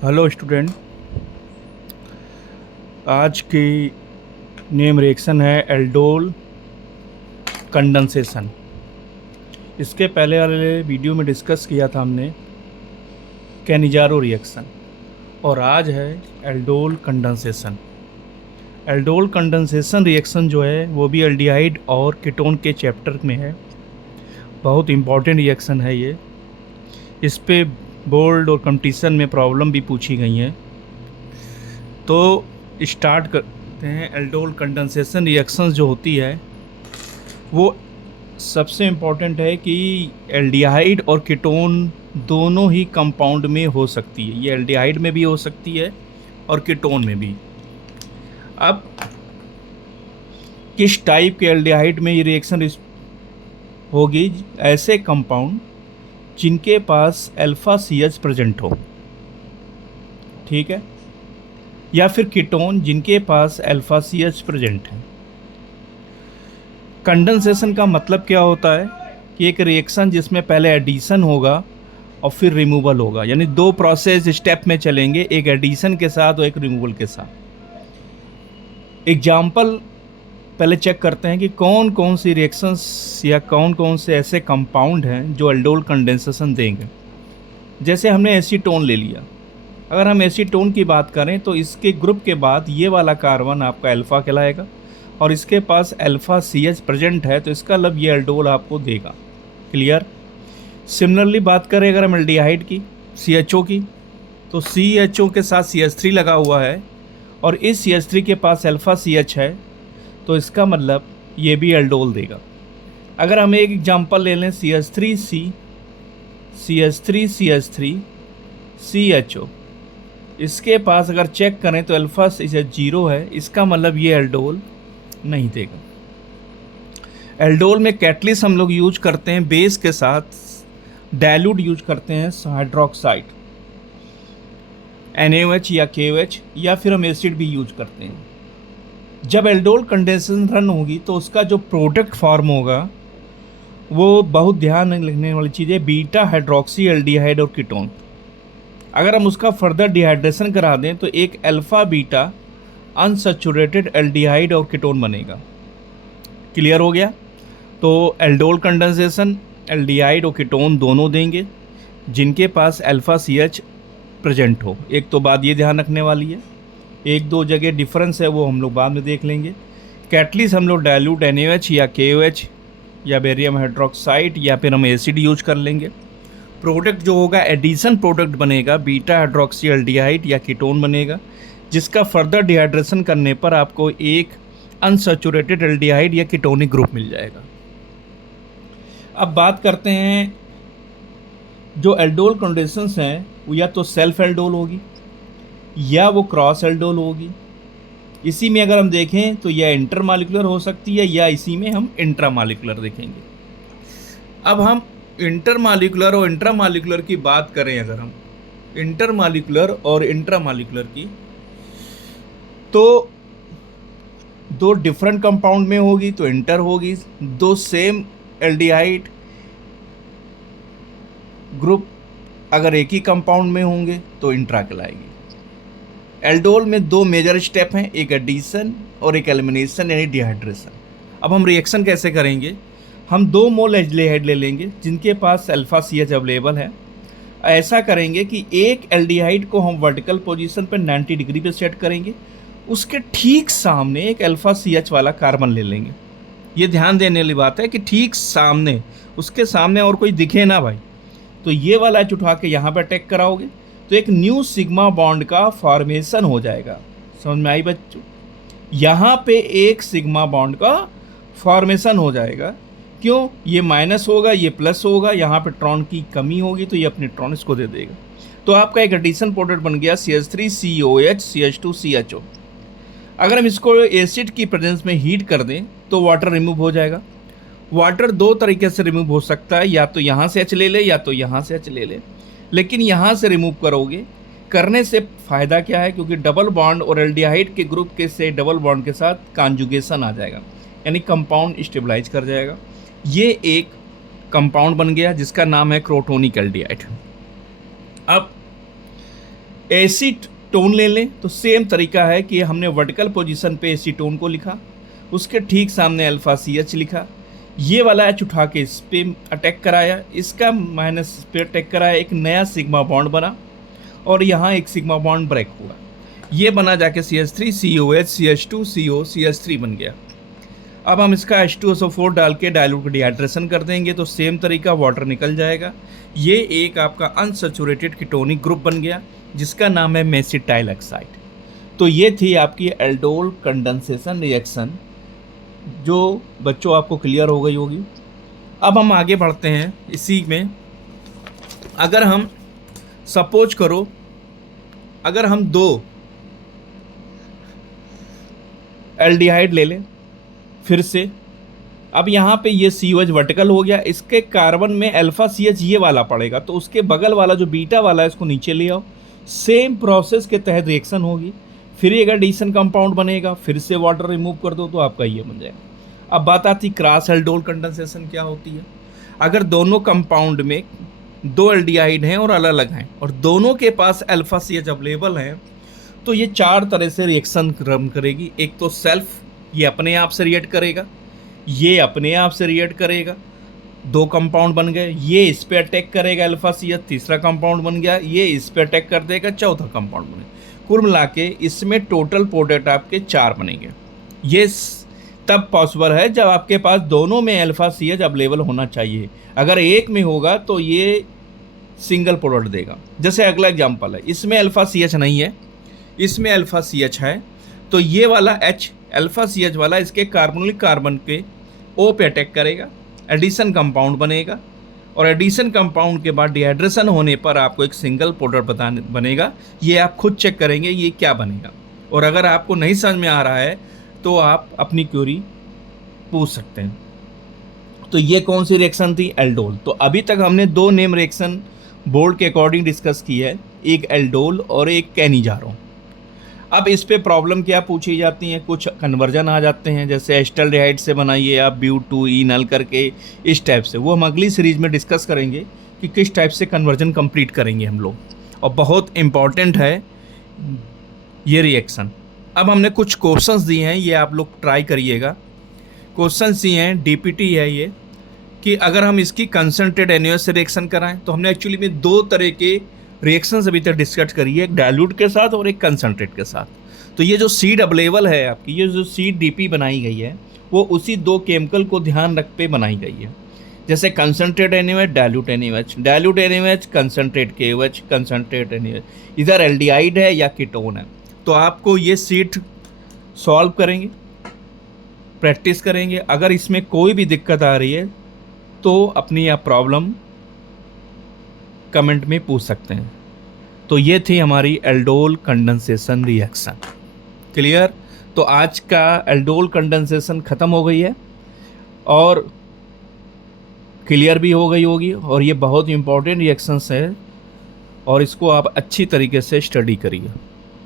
Hello student. आज की name reaction है एल्डोल कंडेंसेशन। इसके पहले वाले वीडियो में डिस्कस किया था हमने कैनिजारो रिएक्शन, और आज है aldol condensation. Aldol condensation reaction जो है वो भी एल्डिहाइड और कीटोन के चैप्टर में है। बहुत इम्पॉर्टेंट रिएक्शन है ये। इस पे बोर्ड और कंपटीशन में प्रॉब्लम भी पूछी गई हैं। तो स्टार्ट करते हैं। एल्डोल कंडेंसेशन रिएक्शंस जो होती है वो सबसे इम्पॉर्टेंट है कि एल्डिहाइड और कीटोन दोनों ही कंपाउंड में हो सकती है। ये एल्डिहाइड में भी हो सकती है और कीटोन में भी। अब किस टाइप के एल्डिहाइड में ये रिएक्शन होगी? ऐसे कंपाउंड जिनके पास अल्फा सी एच प्रेजेंट हो, ठीक है, या फिर कीटोन जिनके पास अल्फा सी एच प्रेजेंट है। कंडेंसेशन का मतलब क्या होता है कि एक रिएक्शन जिसमें पहले एडिशन होगा और फिर रिमूवल होगा, यानी दो प्रोसेस स्टेप में चलेंगे, एक एडिशन के साथ और एक रिमूवल के साथ। एग्जाम्पल पहले चेक करते हैं कि कौन कौन सी रिएक्शंस या कौन कौन से ऐसे कंपाउंड हैं जो एल्डोल कंडेंसेशन देंगे। जैसे हमने एसीटोन ले लिया। अगर हम एसीटोन की बात करें तो इसके ग्रुप के बाद ये वाला कार्बन आपका अल्फ़ा कहलाएगा और इसके पास अल्फ़ा सी एच प्रेजेंट है, तो इसका मतलब ये एल्डोल आपको देगा। क्लियर? सिमिलरली बात करें अगर हम एल्डिहाइड की, सी एच ओ की, तो सी एच ओ के साथ सी एच थ्री लगा हुआ है और इस सी एच थ्री के पास अल्फ़ा सी एच है, तो इसका मतलब ये भी एल्डोल देगा। अगर हम एक एग्जांपल ले लें, C H three C, C H three C H three C H O, इसके पास अगर चेक करें तो अल्फ़ा सी एच जीरो है, इसका मतलब ये एल्डोल नहीं देगा। एल्डोल में कैटलिस्ट हम लोग यूज करते हैं बेस के साथ, डाइल्यूट यूज करते हैं हाइड्रोक्साइड NaOH या KOH, या फिर हम एसिड भी यूज करते हैं। जब एल्डोल कंडेंसेशन रन होगी तो उसका जो प्रोडक्ट फॉर्म होगा वो बहुत ध्यान रखने वाली चीज़ है, बीटा हाइड्रोक्सी एल्डिहाइड और कीटोन। अगर हम उसका फर्दर डिहाइड्रेशन करा दें तो एक अल्फ़ा बीटा अनसैचुरेटेड एल्डिहाइड और कीटोन बनेगा। क्लियर हो गया? तो एल्डोल कंडेंसेशन एल्डिहाइड और कीटोन दोनों देंगे जिनके पास अल्फ़ा सी एच प्रेजेंट हो। एक तो बात ये ध्यान रखने वाली है, एक दो जगह डिफरेंस है वो हम लोग बाद में देख लेंगे। कैटलिस्ट हम लोग डाइल्यूट NaOH या KOH या बेरियम हाइड्रोक्साइड या फिर हम एसिड यूज कर लेंगे। प्रोडक्ट जो होगा एडिशन प्रोडक्ट बनेगा, बीटा हाइड्रोक्सी एल्डिहाइड या कीटोन बनेगा, जिसका फर्दर डिहाइड्रेशन करने पर आपको एक अनसैचुरेटेड एल्डिहाइड या कीटोनिक ग्रुप मिल जाएगा। अब बात करते हैं जो एल्डोल कंडेंसेशंस हैं वो या तो सेल्फ एल्डोल होगी या वो क्रॉस एल्डोल होगी। इसी में अगर हम देखें तो यह इंटरमॉलिक्यूलर हो सकती है या इसी में हम इंट्रामॉलिक्यूलर देखेंगे। अब हम इंटरमॉलिक्यूलर और इंट्रामॉलिक्यूलर की बात करें, अगर हम इंटरमॉलिक्यूलर और इंट्रामॉलिक्यूलर की, तो दो डिफरेंट कंपाउंड में होगी तो इंटर होगी, दो सेम एल्डिहाइड ग्रुप अगर एक ही कंपाउंड में होंगे तो इंट्रा कहलाएगी। एल्डोल में दो मेजर स्टेप हैं, एक एडिशन और एक एलिमिनेशन यानी डिहाइड्रेशन। अब हम रिएक्शन कैसे करेंगे? हम 2 मोल एल्डिहाइड ले लेंगे जिनके पास अल्फ़ा सी एच अवेलेबल है। ऐसा करेंगे कि एक एल्डिहाइड को हम वर्टिकल पोजीशन पर 90 डिग्री पे सेट करेंगे, उसके ठीक सामने एक अल्फ़ा सी एच वाला कार्बन ले लेंगे। ये ध्यान देने वाली बात है कि ठीक सामने, उसके सामने और कोई दिखे ना भाई, तो ये वाला एच उठा के यहाँ पर अटैक कराओगे तो एक न्यू सिग्मा बॉन्ड का फॉर्मेशन हो जाएगा। समझ में आई बच्चों? यहाँ पे एक सिग्मा बॉन्ड का फॉर्मेशन हो जाएगा। क्यों? ये माइनस होगा, ये प्लस होगा, यहाँ पे ट्रॉन की कमी होगी तो ये अपने ट्रॉन इसको दे देगा। तो आपका एक एडिशन प्रोडक्ट बन गया CH3COH CH2CHO। अगर हम इसको एसिड की प्रेजेंस में हीट कर दें तो वाटर रिमूव हो जाएगा। वाटर दो तरीके से रिमूव हो सकता है, या तो यहाँ से H ले ले या तो यहाँ से H ले ले, लेकिन यहाँ से रिमूव करोगे, करने से फ़ायदा क्या है? क्योंकि डबल बॉन्ड और एल्डिहाइड के ग्रुप के से डबल बॉन्ड के साथ कॉन्जुगेशन आ जाएगा, यानी कंपाउंड स्टेबलाइज कर जाएगा। ये एक कंपाउंड बन गया जिसका नाम है क्रोटोनिक एल्डिहाइड। अब एसीटोन ले लें तो सेम तरीका है कि हमने वर्टिकल पोजीशन पे एसीटोन को लिखा, उसके ठीक सामने अल्फा CH लिखा, ये वाला H उठा के इस पे अटैक कराया, इसका माइनस इस पे अटैक कराया, एक नया सिग्मा बॉन्ड बना और यहाँ एक सिग्मा बॉन्ड ब्रेक हुआ, ये बना जाके CH3 COH CH2 CO CH3 बन गया। अब हम इसका H2SO4 डाल के डाइल्यूट को डिहाइड्रेशन कर देंगे तो सेम तरीका वाटर निकल जाएगा। ये एक आपका अनसैचुरेटेड कीटोनिक ग्रुप बन गया जिसका नाम है मेसिटाइल ऑक्साइड। तो ये थी आपकी एल्डोल कंडेंसेशन रिएक्शन, जो बच्चों आपको क्लियर हो गई होगी। अब हम आगे बढ़ते हैं इसी में। अगर हम सपोज करो, अगर हम 2 एल्डिहाइड ले लें फिर से, अब यहाँ पे ये COH वर्टिकल हो गया, इसके कार्बन में अल्फा CH ये वाला पड़ेगा तो उसके बगल वाला जो बीटा वाला है इसको नीचे ले आओ, सेम प्रोसेस के तहत रिएक्शन होगी, फिर एक एडिशन कंपाउंड बनेगा, फिर से वाटर रिमूव कर दो तो आपका ये बन जाएगा। अब बात आती क्रॉस एल्डोल कंडेंसेशन क्या होती है। अगर दोनों कंपाउंड में 2 एल्डिहाइड हैं और अलग अलग हैं और दोनों के पास अल्फा CH अवेलेबल हैं तो ये 4 तरह से रिएक्शन रन करेगी। एक तो सेल्फ, ये अपने आप से रिएक्ट करेगा, ये अपने आप से रिएक्ट करेगा, 2 कंपाउंड बन गए, ये इस पे अटैक करेगा अल्फा CH, तीसरा कंपाउंड बन गया, ये इस पे अटैक कर देगा, चौथा कंपाउंड बनेगा। कुल मिला के इसमें टोटल प्रोडक्ट आपके 4 बनेंगे। ये तब पॉसिबल है जब आपके पास दोनों में अल्फा CH अवेलेबल होना चाहिए, अगर एक में होगा तो ये सिंगल प्रोडक्ट देगा। जैसे अगला एग्जांपल है, इसमें अल्फा CH नहीं है, इसमें अल्फा CH है, तो ये वाला H अल्फा CH वाला इसके कार्बोनिल कार्बन के O पे अटैक करेगा, एडिशन कंपाउंड बनेगा और एडिशन कंपाउंड के बाद डिहाइड्रेशन होने पर आपको एक सिंगल प्रोडक्ट बनेगा। ये आप खुद चेक करेंगे ये क्या बनेगा, और अगर आपको नहीं समझ में आ रहा है तो आप अपनी क्वेरी पूछ सकते हैं। तो ये कौन सी रिएक्शन थी? एल्डोल। तो अभी तक हमने 2 नेम रिएक्शन बोर्ड के अकॉर्डिंग डिस्कस की है, एक एल्डोल और एक कैनिजारो। अब इस पे प्रॉब्लम क्या पूछी जाती हैं, कुछ कन्वर्जन आ जाते हैं, जैसे एस्टल्डिहाइड से बनाइए आप ब्यूट-2-ईनल करके, इस टाइप से। वो हम अगली सीरीज में डिस्कस करेंगे कि किस टाइप से कन्वर्जन कंप्लीट करेंगे हम लोग, और बहुत इम्पॉर्टेंट है ये रिएक्शन। अब हमने कुछ क्वेश्चंस दिए हैं, ये आप लोग ट्राई करिएगा। क्वेश्चंस दिए हैं, DPT है ये, कि अगर हम इसकी कंसंट्रेट NaOH से रिएक्शन कराएं तो हमने एक्चुअली में 2 तरह के रिएक्शंस अभी तक डिस्कस करी है, एक डाइल्यूट के साथ और एक कंसंट्रेट के साथ। तो ये जो सीड अवेलेबल है आपकी, ये जो सीड DP बनाई गई है वो उसी 2 केमिकल को ध्यान रख पे बनाई गई है। जैसे concentrate NaOH, dilute NaOH, dilute NaOH, concentrate KOH, concentrate NaOH, इधर एल्डिहाइड है या कीटोन है। तो आपको ये सीट सॉल्व करेंगे, प्रैक्टिस करेंगे। अगर इसमें कोई भी दिक्कत आ रही है तो अपनी आप प्रॉब्लम कमेंट में पूछ सकते हैं। तो ये थी हमारी एल्डोल कंडेंसेशन रिएक्शन। क्लियर? तो आज का एल्डोल कंडेंसेशन ख़त्म हो गई है और क्लियर भी हो गई होगी, और ये बहुत इंपॉर्टेंट रिएक्शंस है और इसको आप अच्छी तरीके से स्टडी करिए।